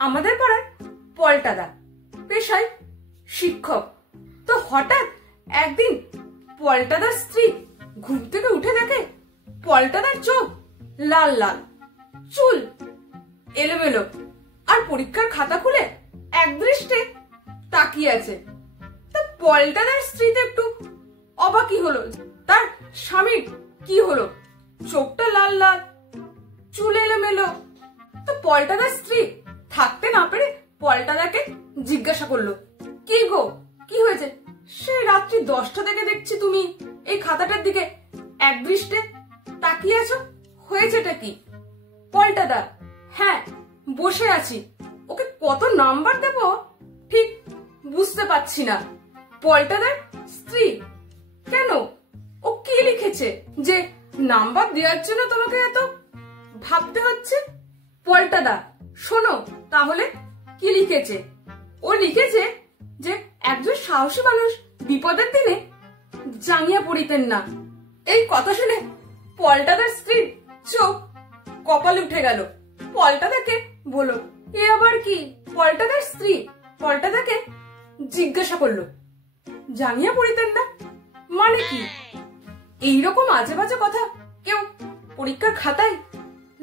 আমাদের পাড়ার পলটাদা পেশায় শিক্ষক। তো হঠাৎ একদিন পলটাদার স্ত্রী ঘুম থেকে উঠে দেখে পলটাদার চোখ লাল লাল, চুল এলোমেলো, আর পরীক্ষার খাতা খুলে একদৃষ্টে তাকিয়ে আছে। তা পলটাদার স্ত্রী তো একটু অবাকই হলো, তার স্বামীর কি হলো, চোখটা লাল লাল, চুল এলোমেলো। তো পলটাদার স্ত্রী থাকতে না পেরে পলটাদাকে জিজ্ঞাসা করলো, কি গো, কি হয়েছে? সেই রাত্রি 10টা থেকে দেখছি তুমি এই খাতাটার দিকে একদৃষ্টে তাকিয়ে আছো, হয়েছেটা কি? পলটাদা, হ্যাঁ বসে আছি, ওকে কত নাম্বার দেব ঠিক বুঝতে পারছি না। পলটাদার স্ত্রী, কেন, ও কি লিখেছে যে নাম্বার দেওয়ার জন্য তোমাকে এত ভাবতে হচ্ছে? পলটাদা, শোনো তাহলে কি লিখেছে। ও লিখেছে যে একজন সাহসী মানুষ বিপদের দিনে জাঙ্গিয়া পড়িতেন না। এই কথা শুনে পলটাদার স্ত্রীর চোখ কপালে উঠে গেল। পলটাদাকে বলল, এ আবার কি? পলটাদার স্ত্রী পলটাদাকে জিজ্ঞাসা করলো, জাঙ্গিয়া পড়িতেন না মানে কি? এইরকম আজে বাজে কথা কেউ পরীক্ষার খাতায়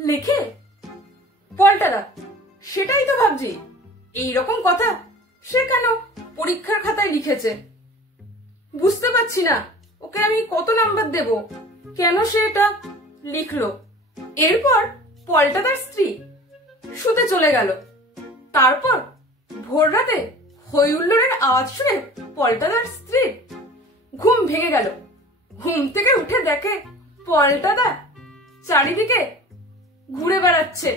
লেখে? পলটাদা, সেটাই তো ভাবছি, এইরকম কথা সে কেন পরীক্ষার খাতায় লিখেছে। বুঝতে পারছি না ওকে আমি কত নাম্বার দেব, কেন সে এটা লিখলো। এরপর পলটাদার স্ত্রী শুতে চলে গেল। তারপর ভোর রাতে হই হুল্লোড়ের আওয়াজ শুনে পলটাদার স্ত্রীর ঘুম ভেঙে গেল। ঘুম থেকে উঠে দেখে পলটাদা চারিদিকে ঘুরে বেড়াচ্ছে,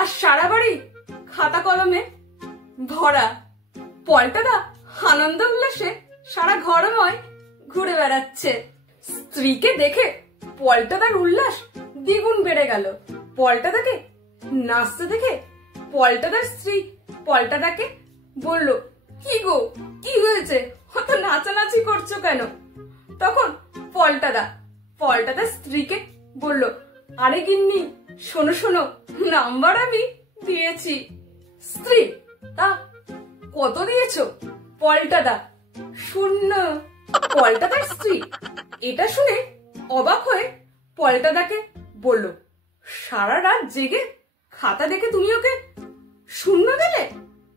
আর সারা বাড়ি খাতা কলমে ভরা। পলটাদা আনন্দ উল্লাসে সারা ঘরময় ঘুরে বেড়াচ্ছে। স্ত্রীকে দেখে পলটাদার উল্লাস দ্বিগুণ বেড়ে গেল। পলটাদাকে নাচতে দেখে পলটাদার স্ত্রী পলটাদাকে বলল, কি গো, কি হয়েছে, অত নাচানাচি করছো কেন? তখন পলটাদার স্ত্রীকে বলল, আরে গিন্নি শোনো শোনো, নাম্বার আমি দিয়েছি। স্ত্রী, তা কত দিয়েছো? পলটাদা, 0। পলটাদার স্ত্রী এটা শুনে অবাক হয়ে পলটাদাকে বলল, সারা রাত জেগে খাতা দেখে তুমি ওকে 0 দিলে?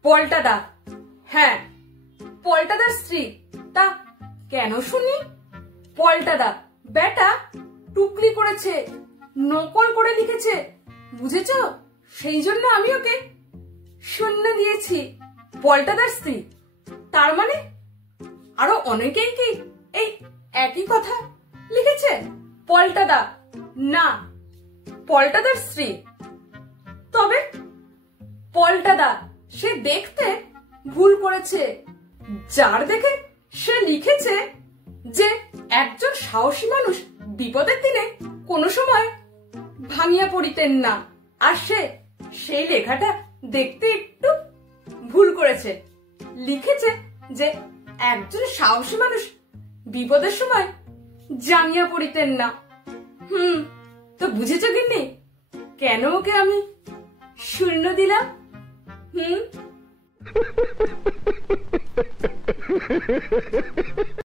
পলটাদা, হ্যাঁ। পলটাদার স্ত্রী, তা কেন শুনি? পলটাদা, বেটা টুকলি করেছে, নকল করে লিখেছে, বুঝেছ, সেই জন্য আমি ওকে 0 দিয়েছি। পলটাদার স্ত্রী, তার মানে আরো অনেকেই কি এই একই কথা লিখেছে? পলটাদা, না। পলটাদার স্ত্রী, তবে পলটাদা সে দেখতে ভুল করেছে, যার দেখে সে লিখেছে যে একজন সাহসী মানুষ বিপদের দিনে কোনো সময় ভাঙিয়া পড়িতেন না, আর সে সেই লেখাটা দেখতে একটু ভুল করেছে, লিখেছে যে একজন সাহসী মানুষ বিপদের সময় জাঙ্গিয়া পড়িতেন না। তো বুঝেছো গিন্নি কেন ওকে আমি 0 দিলাম?